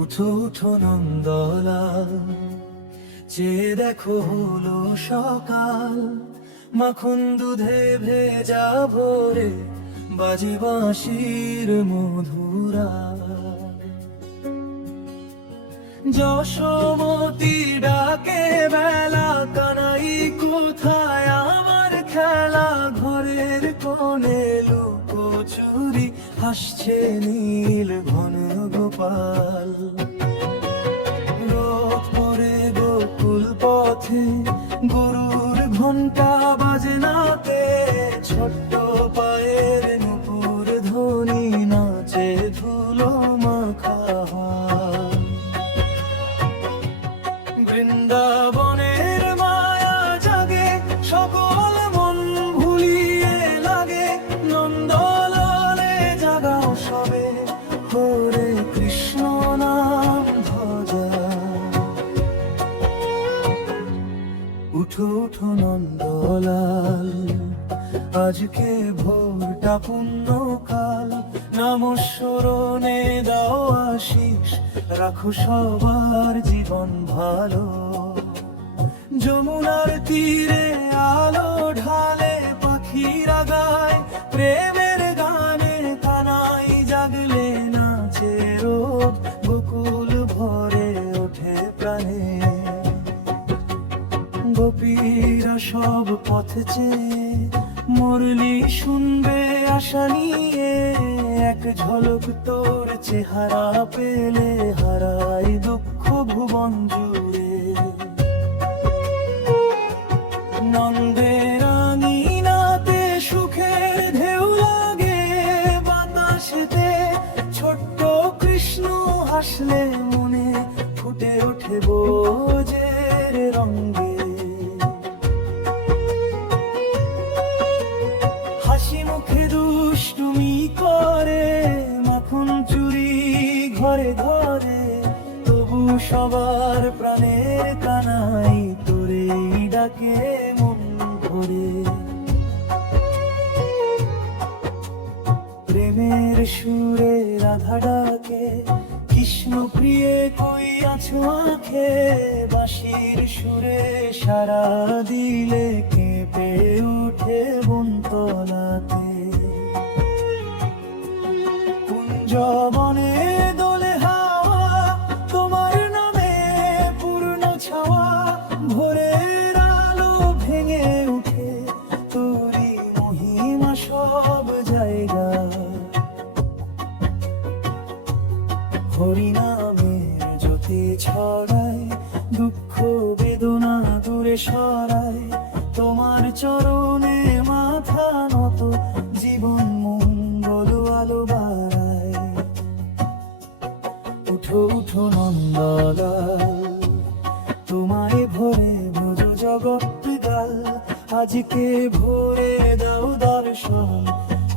উঠো উঠো নন্দলাল, চেয়ে দেখো হলো সকাল। মাখন দুধে ভেজা ভোরে বাজে বাঁশির মধুরা। যশোমতি ডাকে বেলা, কানাই কোথায় আমার খেলা। ঘরের কোণে লুকোচুরি হাসছে নীল ঘন গোপাল। রোদ পড়ে গোকুল পথে গরুর ঘন্টা বাজে নাতে। ছোট্ট পায়ের নুপুর ধ্বনি নাচে ধুলো মাখা। বৃন্দাবনের মায়া জাগে, সকল মন ভুলিয়ে লাগে। নন্দলালে জাগাও সবে, হরে কৃষ্ণ নাম ভজা। উঠো উঠো নন্দলাল, আজকে ভোরটা পুণ্যকাল। নামস্মরণে দাও আশিস, রাখো সবার জীবন ভালো। যমুনার তীরে আলো ঢালে, পাখিরা গায় প্রেমের গানে। কানাই জাগলে নাচে রোদ, গোকুল ভরে ওঠে প্রাণে। গোপীরা সব পথ চেয়ে মুরলি শুনবে আশা নিয়ে। এক ঝলক তোর চেহারা পেলে হারাই দুঃখ ভুবন জুড়ে। নন্দের আঙিনাতে সুখের ঢেউ লাগে বাতাসেতে। ছোট্ট কৃষ্ণ হাসলে মনে ফুটে ওঠে বোঝের রঙে। হাসি মুখে দুষ্টুমি করে, মাখন চুরি ঘরে ঘরে। তবু সবার প্রাণের কানাই তোরেই ডাকে মন ভরে। প্রেমের সুরে রাধা ডাকে, কৃষ্ণ প্রিয়ে কই আছো আঁখে। বাঁশির সুরে সারা দিলে কেঁপে ওঠে বনতলাতে। কুঞ্জবনে দোলে হাওয়া, তোমার নামে পূর্ণ ছাওয়া। ভোরের আলো ভেঙে উঠে, তোরি মহিমা সব জায়গা। হরিনামের জ্যোতি ছড়ায়, দুঃখ বেদনা দূরে সরায়। তোমার চরণে মাথা নত, জীবন মঙ্গল আলো বাড়ায়। উঠো উঠো নন্দলাল, তোমায় ভরে ভজ জগৎ গাল। আজকে ভোরে দাও দর্শন,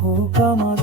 হোক আমার